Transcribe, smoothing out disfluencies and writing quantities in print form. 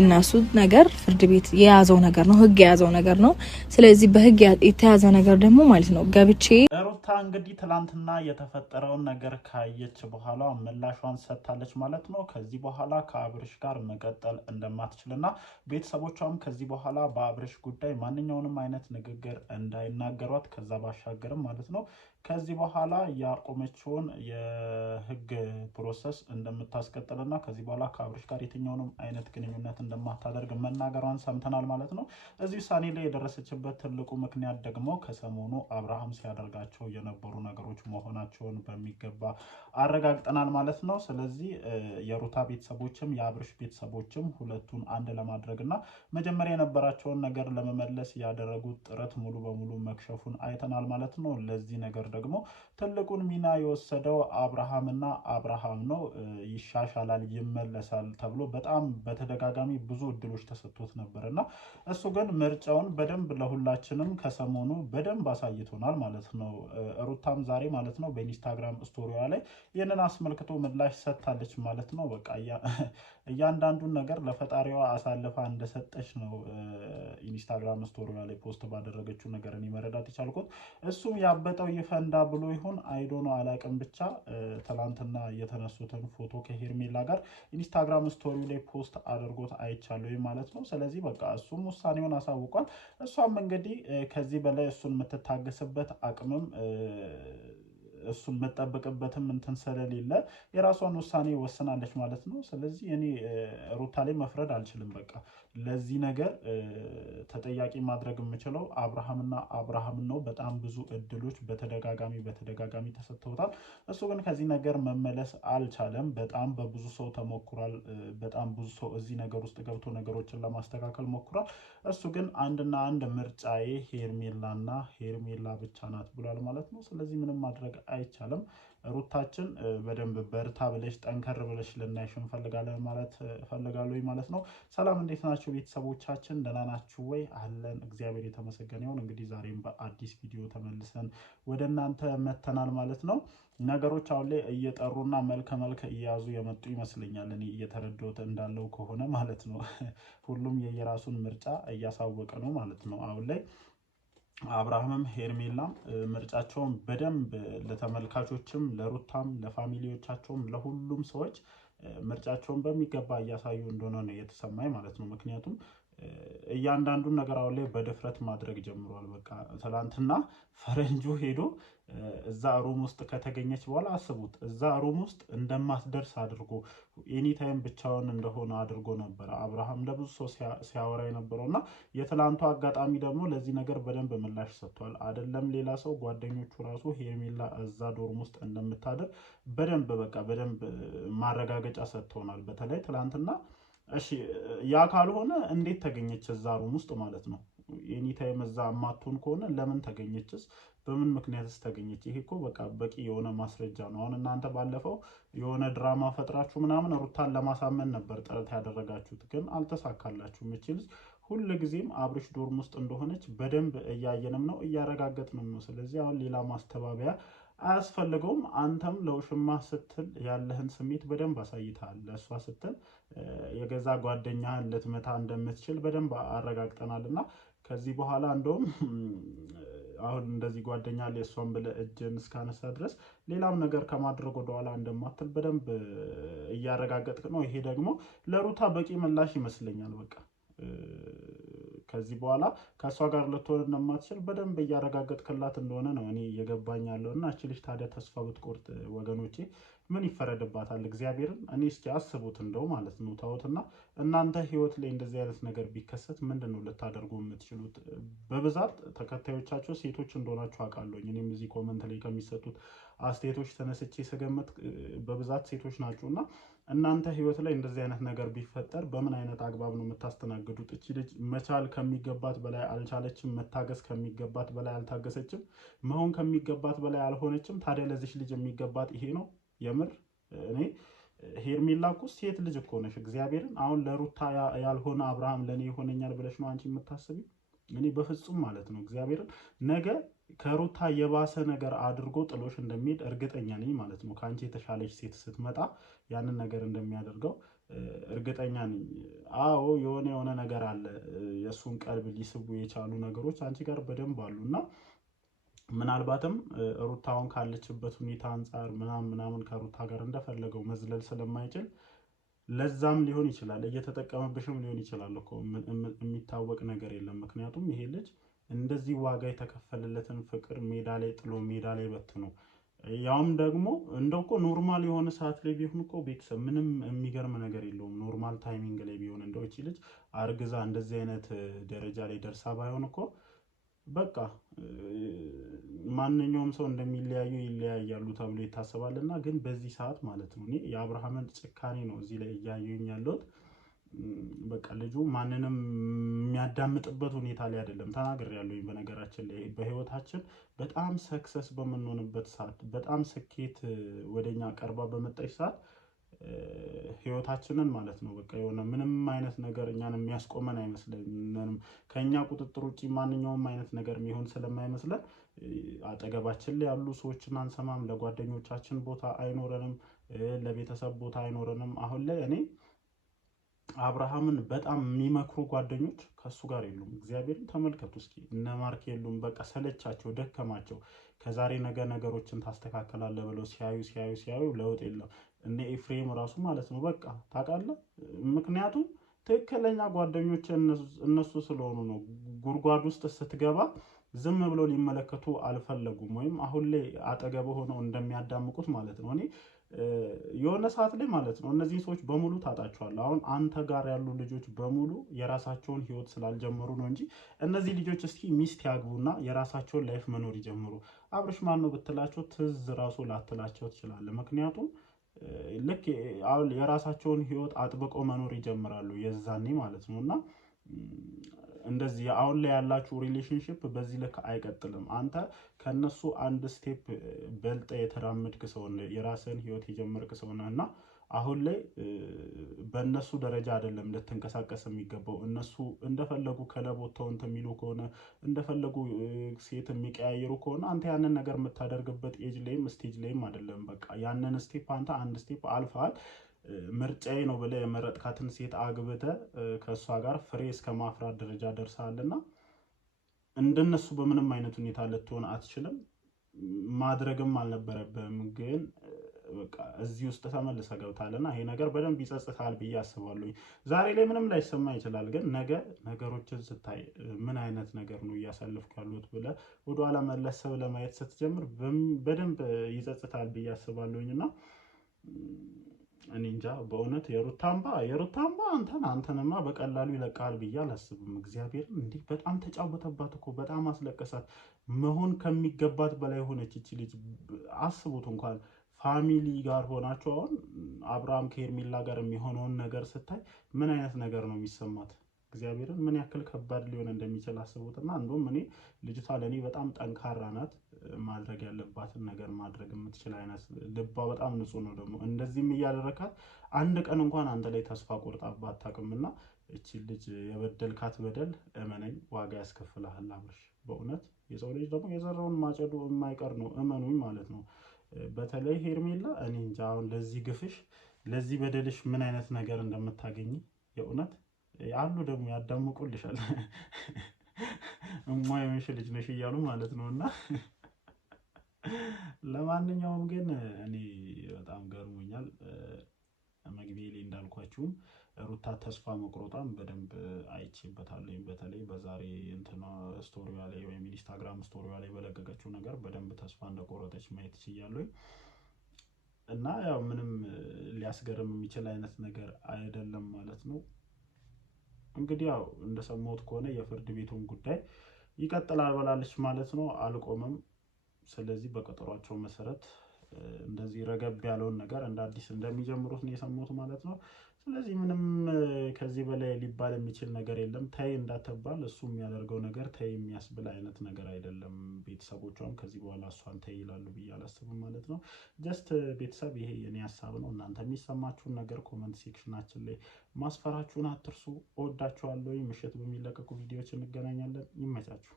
እናሱ ነገር ፍርድ ቤት የያዘው ነገር ነው ህግ የያዘው ነገር ነው ስለዚህ በህግ የተያዘ ነገር ደግሞ ማለት ነው ገብቼ ሩታ እንግዲህ ትላንትና የተፈጠረውን ነገር ካየች በኋላ ምላሿን ሰጥታለች ማለት ነው ከዚህ በኋላ ከአብርሽ ጋር መቀጠል እንደማትችልና ቤተሰቦቿም ከዚህ በኋላ በአብርሽ ጉዳይ ማንኛውንም አይነት ንግግር እንዳይናገሯት ከዛ ባሻገርም ማለት ነው ከዚህ በኋላ ያቆመችውን የህግ ፕሮሰስ እንደምታስቀጥልና ከዚህ በኋላ ከአብርሽ ጋር የትኛውንም አይነት ግንኙነት እንደማታደርግ መናገሯን ሰምተናል ማለት ነው እዚህ ውሳኔ ላይ የደረሰችበት ትልቁ ምክንያት ደግሞ ከሰሞኑ አብርሃም ሲያደርጋቸው የነበሩ ነገሮች መሆናቸውን በሚገባ አረጋግጠናል ማለት ነው ስለዚህ የሩታ ቤተሰቦችም የአብርሽ ቤተሰቦችም ሁለቱን አንድ ለማድረግና መጀመሪያ የነበራቸውን ነገር ለመመለስ ያደረጉት ጥረት ሙሉ በሙሉ መክሸፉን አይተናል ማለት ነው ለዚህ ነገር ደግሞ ትልቁን ሚና የወሰደው አብርሃምና አብርሃም ነው ይሻሻላል ይመለሳል ተብሎ በጣም በተደጋጋሚ ብዙ እድሎች ተሰጥቶት ነበርና እሱ ግን ምርጫውን በደንብ ለሁላችንም ከሰሞኑ በደንብ አሳይቶናል ማለት ነው ሩታም ዛሬ ማለት ነው በኢንስታግራም ስቶሪዋ ላይ ይሄንን አስመልክቶ ምላሽ ሰጥታለች ማለት ነው በቃ እያንዳንዱን ነገር ለፈጣሪዋ አሳልፋ እንደሰጠች ነው ኢንስታግራም ስቶሪዋ ላይ ፖስት ባደረገችው ነገር እኔ መረዳት ይቻልኩት እሱም ያበጠው ይፈንዳ ብሎ ይሁን አይዶ ነው አላቅም ብቻ ትላንትና የተነሱትን ፎቶ ከሄርሜላ ጋር ኢንስታግራም ስቶሪው ላይ ፖስት አድርጎት አይቻለሁ ማለት ነው ስለዚህ በቃ እሱም ውሳኔውን አሳውቋል እሷም እንግዲህ ከዚህ በላይ እሱን የምትታገስበት አቅምም እሱን መጠበቅበትም እንትን ስለሌለ የራሷን ውሳኔ ወስናለች ማለት ነው ስለዚህ እኔ ሩታ ላይ መፍረድ አልችልም በቃ ለዚህ ነገር ተጠያቂ ማድረግ የምችለው አብርሃምና አብርሃም ነው በጣም ብዙ እድሎች በተደጋጋሚ ተሰጥተውታል እሱ ግን ከዚህ ነገር መመለስ አልቻለም በጣም በብዙ ሰው ተሞክሯል በጣም ብዙ ሰው እዚህ ነገር ውስጥ ገብቶ ነገሮችን ለማስተካከል ሞክሯል እሱ ግን አንድና አንድ ምርጫዬ ሄርሜላና ሄርሜላ ብቻ ናት ብሏል ማለት ነው ስለዚህ ምንም ማድረግ አይቻልም ሩታችን በደንብ በርታ ብለሽ ጠንከር ብለሽ ልናይሽ እንፈልጋለን ማለት ፈልጋለሁ ማለት ነው ሰላም እንዴት ናችሁ ቤተሰቦቻችን ደህና ናችሁ ወይ አለን እግዚአብሔር የተመሰገነ ይሁን እንግዲህ ዛሬም በአዲስ ቪዲዮ ተመልሰን ወደ እናንተ መተናል ማለት ነው ነገሮች አሁን ላይ እየጠሩና መልከ እያያዙ የመጡ ይመስለኛል እኔ እየተረዳሁት እንዳለው ከሆነ ማለት ነው ሁሉም የየራሱን ምርጫ እያሳወቀ ነው ማለት ነው አሁን ላይ አብርሃምም ሄርሜላም ምርጫቸውን በደንብ ለተመልካቾችም ለሩታም ለፋሚሊዎቻቸውም ለሁሉም ሰዎች ምርጫቸውን በሚገባ እያሳዩ እንደሆነ ነው የተሰማኝ ማለት ነው ምክንያቱም እያንዳንዱን ነገር አሁን ላይ በድፍረት ማድረግ ጀምሯል በቃ ትላንትና ፈረንጁ ሄዶ እዛ ሩም ውስጥ ከተገኘች በኋላ አስቡት እዛ ሩም ውስጥ እንደማትደርስ አድርጎ ኤኒ ታይም ብቻውን እንደሆነ አድርጎ ነበር አብርሃም ለብዙ ሰው ሲያወራ የነበረውና የትላንቱ አጋጣሚ ደግሞ ለዚህ ነገር በደንብ ምላሽ ሰጥቷል አይደለም ሌላ ሰው ጓደኞቹ ራሱ ሄርሜላ እዛ ዶርም ውስጥ እንደምታደር በደንብ ማረጋገጫ ሰጥተውናል በተለይ ትላንትና እሺ ያ ካልሆነ እንዴት ተገኘች እዛ ሩም ውስጥ ማለት ነው ኤኒ ታይም እዛ ማትሆን ከሆነ ለምን ተገኘችስ በምን ምክንያትስ ተገኘች ይሄ እኮ በቃ በቂ የሆነ ማስረጃ ነው አሁን እናንተ ባለፈው የሆነ ድራማ ፈጥራችሁ ምናምን ሩታን ለማሳመን ነበር ጥረት ያደረጋችሁት ግን አልተሳካላችሁም እቺ ልጅ ሁሉ ጊዜም አብርሽ ዶርም ውስጥ እንደሆነች በደንብ እያየንም ነው እያረጋገጥንም ነው ስለዚህ አሁን ሌላ ማስተባበያ አያስፈልገውም አንተም ለውሽማ ስትል ያለህን ስሜት በደንብ አሳይተሃል ለሷ ስትል የገዛ ጓደኛህን ልትመታ እንደምትችል በደንብ አረጋግጠናልና ከዚህ በኋላ እንደውም አሁን እንደዚህ ጓደኛ ለሷን ብለ እጅን እስካነሳ ድረስ ሌላም ነገር ከማድረግ ወደ ኋላ እንደማትል በደንብ እያረጋገጥክ ነው ይሄ ደግሞ ለሩታ በቂ ምላሽ ይመስለኛል በቃ ከዚህ በኋላ ከሷ ጋር ልትሆን እንደማትችል በደንብ እያረጋገጥክላት እንደሆነ ነው እኔ እየገባኝ ያለውና እቺ ልጅ ታዲያ ተስፋ ብትቆርጥ ወገኖቼ ምን ይፈረድባታል እግዚአብሔርን እኔ እስኪ አስቡት እንደው ማለት ነው ታውትና እናንተ ህይወት ላይ እንደዚህ አይነት ነገር ቢከሰት ምንድነው ልታደርጉ የምትችሉት በብዛት ተከታዮቻቸው ሴቶች እንደሆናችሁ አውቃለሁ እኔም እዚህ ኮሜንት ላይ ከሚሰጡት አስተያየቶች ተነስቼ ሰገመት በብዛት ሴቶች ናቸውና እናንተ ህይወት ላይ እንደዚህ አይነት ነገር ቢፈጠር በምን አይነት አግባብ ነው የምታስተናግዱት እቺ ልጅ መቻል ከሚገባት በላይ አልቻለችም መታገስ ከሚገባት በላይ አልታገሰችም መሆን ከሚገባት በላይ አልሆነችም ታዲያ ለዚህ ልጅ የሚገባት ይሄ ነው የምር እኔ ሄርሜላ እኮ ሴት ልጅ እኮ ነሽ እግዚአብሔርን አሁን ለሩታ ያልሆነ አብርሃም ለኔ ይሆነኛል ብለሽ ነው አንቺ የምታስቢው እኔ በፍጹም ማለት ነው እግዚአብሔርን ነገ ከሩታ የባሰ ነገር አድርጎ ጥሎሽ እንደሚሄድ እርግጠኛ ነኝ ማለት ነው ካንቺ የተሻለች ሴት ስትመጣ ያንን ነገር እንደሚያደርገው እርግጠኛ ነኝ። አዎ የሆነ ነገር አለ። የእሱን ቀልብ ሊስቡ የቻሉ ነገሮች አንቺ ጋር በደንብ አሉና ምናልባትም ሩታውን ካለችበት ሁኔታ አንጻር ምናምን ከሩታ ጋር እንደፈለገው መዝለል ስለማይችል ለዛም ሊሆን ይችላል፣ እየተጠቀመብሽም ሊሆን ይችላል እኮ የሚታወቅ ነገር የለም። ምክንያቱም ይሄ ልጅ እንደዚህ ዋጋ የተከፈለለትን ፍቅር ሜዳ ላይ ጥሎ ሜዳ ላይ በትኖ ያውም ደግሞ እንደው እኮ ኖርማል የሆነ ሰዓት ላይ ቢሆን እኮ ቤተሰብ ምንም የሚገርም ነገር የለውም። ኖርማል ታይሚንግ ላይ ቢሆን እንደው እቺ ልጅ አርግዛ እንደዚህ አይነት ደረጃ ላይ ደርሳ ባይሆን እኮ በቃ ማንኛውም ሰው እንደሚለያዩ ይለያያሉ ተብሎ ይታሰባልና፣ ግን በዚህ ሰዓት ማለት ነው እኔ የአብርሃምን ጭካኔ ነው እዚህ ላይ እያየሁኝ ያለሁት። በቃ ልጁ ማንንም የሚያዳምጥበት ሁኔታ ላይ አይደለም። ተናግሬያለሁኝ። በነገራችን ላይ በህይወታችን በጣም ሰክሰስ በምንሆንበት ሰዓት፣ በጣም ስኬት ወደኛ ቀርባ በመጣች ሰዓት ህይወታችንን ማለት ነው በቃ የሆነ ምንም አይነት ነገር እኛን የሚያስቆመን አይመስለንም። ከኛ ቁጥጥር ውጪ ማንኛውም አይነት ነገር የሚሆን ስለማይመስለን አጠገባችን ላይ ያሉ ሰዎችን አንሰማም። ለጓደኞቻችን ቦታ አይኖረንም፣ ለቤተሰብ ቦታ አይኖረንም። አሁን ላይ እኔ አብርሃምን በጣም የሚመክሩ ጓደኞች ከሱ ጋር የሉም። እግዚአብሔርን ተመልከቱ እስኪ፣ እነ ማርክ የሉም። በቃ ሰለቻቸው፣ ደከማቸው። ከዛሬ ነገ ነገሮችን ታስተካከላለህ ብለው ሲያዩ ለውጥ የለም። እነ ኤፍሬም ራሱ ማለት ነው በቃ ታውቃለህ። ምክንያቱም ትክክለኛ ጓደኞች እነሱ ስለሆኑ ነው። ጉድጓድ ውስጥ ስትገባ ዝም ብለው ሊመለከቱ አልፈለጉም፣ ወይም አሁን ላይ አጠገብ ሆነው እንደሚያዳምቁት ማለት ነው። እኔ የሆነ ሰዓት ላይ ማለት ነው እነዚህን ሰዎች በሙሉ ታጣቸዋለህ። አሁን አንተ ጋር ያሉ ልጆች በሙሉ የራሳቸውን ህይወት ስላልጀመሩ ነው እንጂ እነዚህ ልጆች እስኪ ሚስት ያግቡና የራሳቸውን ላይፍ መኖር ይጀምሩ። አብርሽ ማን ነው ብትላቸው ትዝ ራሱ ላትላቸው ትችላለህ። ምክንያቱም ልክ አሁን የራሳቸውን ህይወት አጥብቀው መኖር ይጀምራሉ የዛኔ ማለት ነው። እና እንደዚህ አሁን ላይ ያላችሁ ሪሌሽንሽፕ በዚህ ልክ አይቀጥልም። አንተ ከነሱ አንድ ስቴፕ በልጠ የተራመድክ ሰው ነህ፣ የራስህን ህይወት የጀመርክ ሰው ነህ እና አሁን ላይ በእነሱ ደረጃ አይደለም ልትንቀሳቀስ የሚገባው። እነሱ እንደፈለጉ ክለብ ወጥተው እንትን የሚሉ ከሆነ፣ እንደፈለጉ ሴት የሚቀያየሩ ከሆነ አንተ ያንን ነገር የምታደርግበት ኤጅ ላይም ስቴጅ ላይም አይደለም። በቃ ያንን ስቴፕ አንተ አንድ ስቴፕ አልፈሃል። ምርጫዬ ነው ብለህ የመረጥካትን ሴት አግብተህ ከእሷ ጋር ፍሬ እስከ ማፍራት ደረጃ ደርሰሃልና እንደነሱ በምንም አይነት ሁኔታ ልትሆን አትችልም። ማድረግም አልነበረብህም። ግን በቃ እዚህ ውስጥ ተመልሰህ ገብታልና ይሄ ነገር በደንብ ይጸጽታል ብዬ አስባለሁ። ዛሬ ላይ ምንም ላይሰማ ይችላል፣ ግን ነገ ነገሮችን ስታይ ምን አይነት ነገር ነው እያሳለፍኩ ያሉት ብለህ ወደኋላ መለስ ብለህ ማየት ስትጀምር በደንብ ይጸጽታል ብዬ አስባለሁኝና እኔ እንጃ በእውነት የሩታምባ አንተንማ በቀላሉ ይለቃል ብዬ አላስብም። እግዚአብሔርን እንዲህ በጣም ተጫወተባት እኮ፣ በጣም አስለቀሳት። መሆን ከሚገባት በላይ ሆነች እቺ ልጅ። አስቡት እንኳን ፋሚሊ ጋር ሆናችሁ አሁን አብርሃም ከሄርሜላ ጋር የሚሆነውን ነገር ስታይ ምን አይነት ነገር ነው የሚሰማት? እግዚአብሔርን ምን ያክል ከባድ ሊሆን እንደሚችል አስቡትና፣ እንደውም እኔ ልጅቷ ለእኔ በጣም ጠንካራ ናት። ማድረግ ያለባትን ነገር ማድረግ የምትችል አይነት ልቧ በጣም ንጹህ ነው። ደግሞ እንደዚህም እያደረካት አንድ ቀን እንኳን አንተ ላይ ተስፋ ቆርጣባ አታውቅምና እቺ ልጅ የበደልካት በደል እመነኝ ዋጋ ያስከፍልሃል አብርሽ። በእውነት የሰው ልጅ ደግሞ የዘራውን ማጨዱ የማይቀር ነው፣ እመኑኝ ማለት ነው። በተለይ ሄርሜላ እኔ እንጃ አሁን ለዚህ ግፍሽ፣ ለዚህ በደልሽ ምን አይነት ነገር እንደምታገኝ የእውነት አሉ ደግሞ ያዳምቁልሻል። የምሽ ልጅ ነሽ እያሉ ማለት ነው። እና ለማንኛውም ግን እኔ በጣም ገርሞኛል። መግቢያ ላይ እንዳልኳችሁም ሩታ ተስፋ መቁረጧን በደንብ አይቼበታለሁ። በተለይ በዛሬ እንትና ስቶሪዋ ላይ ወይም ኢንስታግራም ስቶሪዋ ላይ በለቀቀችው ነገር በደንብ ተስፋ እንደቆረጠች ማየት ችያለሁ። እና ያው ምንም ሊያስገርም የሚችል አይነት ነገር አይደለም ማለት ነው። እንግዲህ ያው እንደሰማሁት ከሆነ የፍርድ ቤቱን ጉዳይ ይቀጥላል ብላለች ማለት ነው፣ አልቆመም። ስለዚህ በቀጠሯቸው መሰረት እንደዚህ ረገብ ያለውን ነገር እንደ አዲስ እንደሚጀምሩት ነው የሰማሁት ማለት ነው። ስለዚህ ምንም ከዚህ በላይ ሊባል የሚችል ነገር የለም። ተይ እንዳትባል እሱ የሚያደርገው ነገር ተይ የሚያስብል አይነት ነገር አይደለም። ቤተሰቦቿም ከዚህ በኋላ እሷን ተይ ይላሉ ብዬ አላስብም ማለት ነው። ጀስት ቤተሰብ ይሄ የኔ ሀሳብ ነው። እናንተ የሚሰማችሁን ነገር ኮመንት ሴክሽናችን ላይ ማስፈራችሁን አትርሱ። እወዳችኋለሁ። ምሽት በሚለቀቁ ቪዲዮዎች እንገናኛለን። ይመቻችሁ።